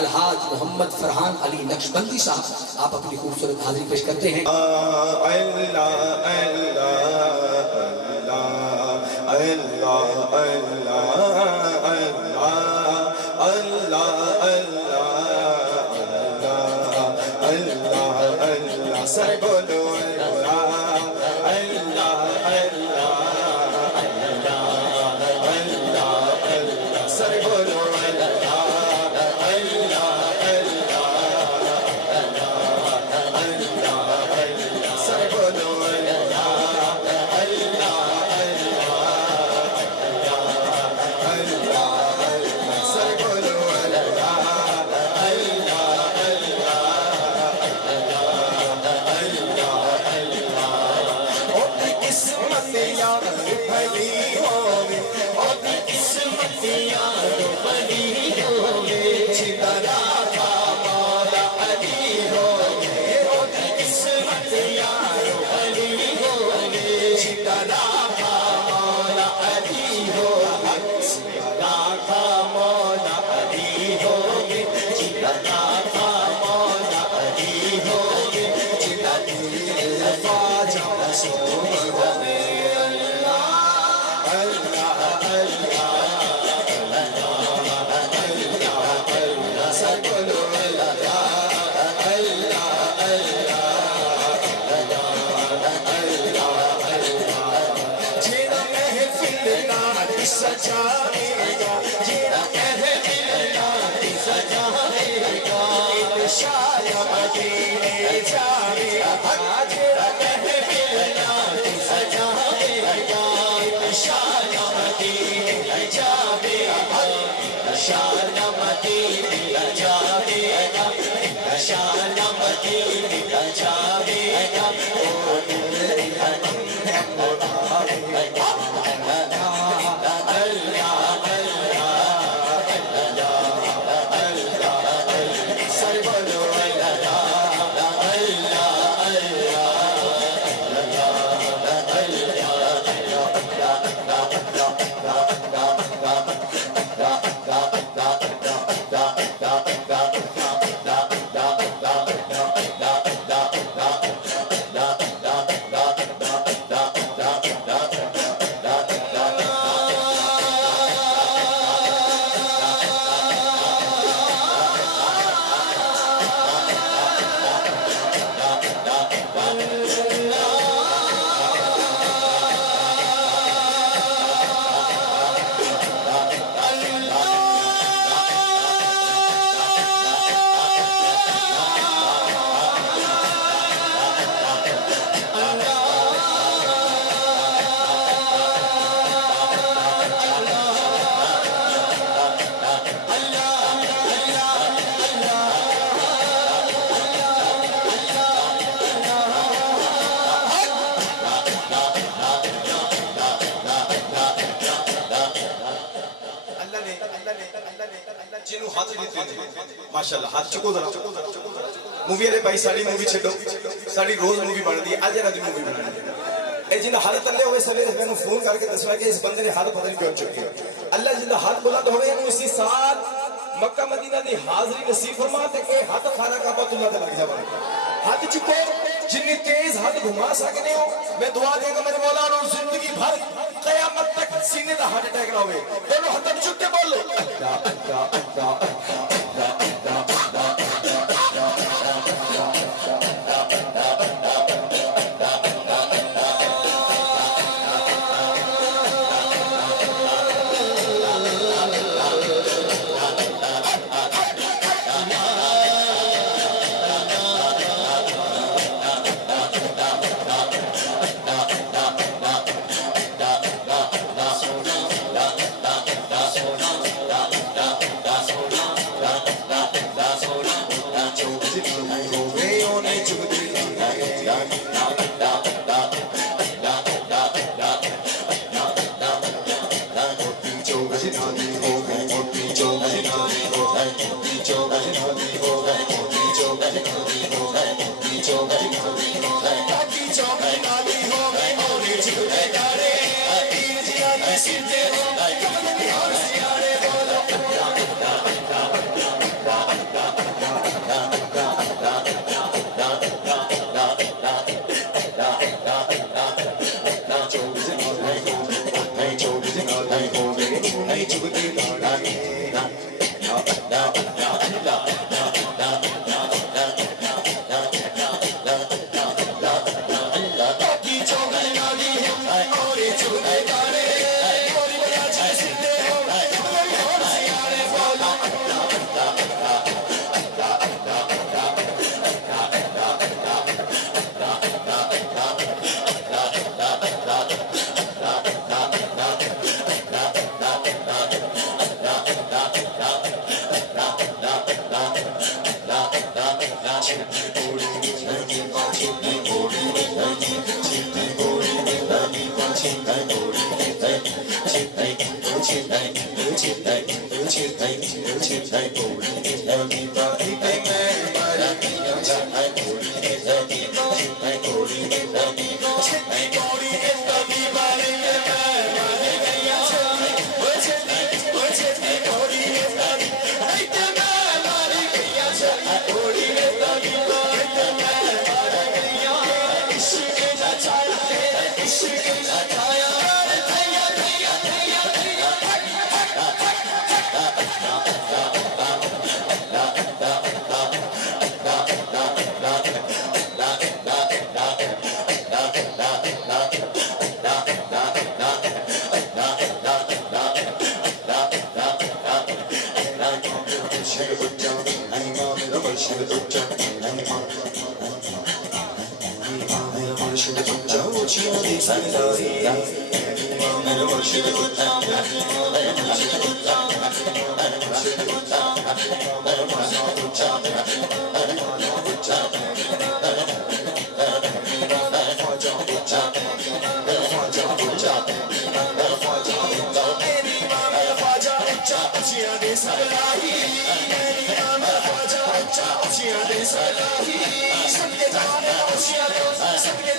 अलहाज मोहम्मद फरहान अली नक्शबंदी साहब, आप अपनी खूबसूरत हाजिरी पेश करते हैं। माशाअल्लाह हाथ चुको जरा मूवी वाले भाई साड़ी मूवी छड्डो साड़ी रोज मूवी बनदी है अज रात मूवी बनानी है ए जिन्हें हाथ तले हुए सवेरे मैंने फोन करके दसना कि इस बंदे ने हाथ पता नहीं क्यों चुके अल्लाह जिंदा हाथ बुलंद होवे इसी साथ मक्का मदीना दी हाजिरी नसीब फरमा ते ए हाथ खाना काबतुल्लाह ते लग जावे हाथ चुको जिन्नी तेज हाथ घुमा सकते हो मैं दुआ देगा मेरे मौला और जिंदगी भर क़यामत तक सीने दा हार्ट अटैक ना होवे दोनों हाथ चुक के बोलो अल्लाह अल्लाह अल्लाह Sabke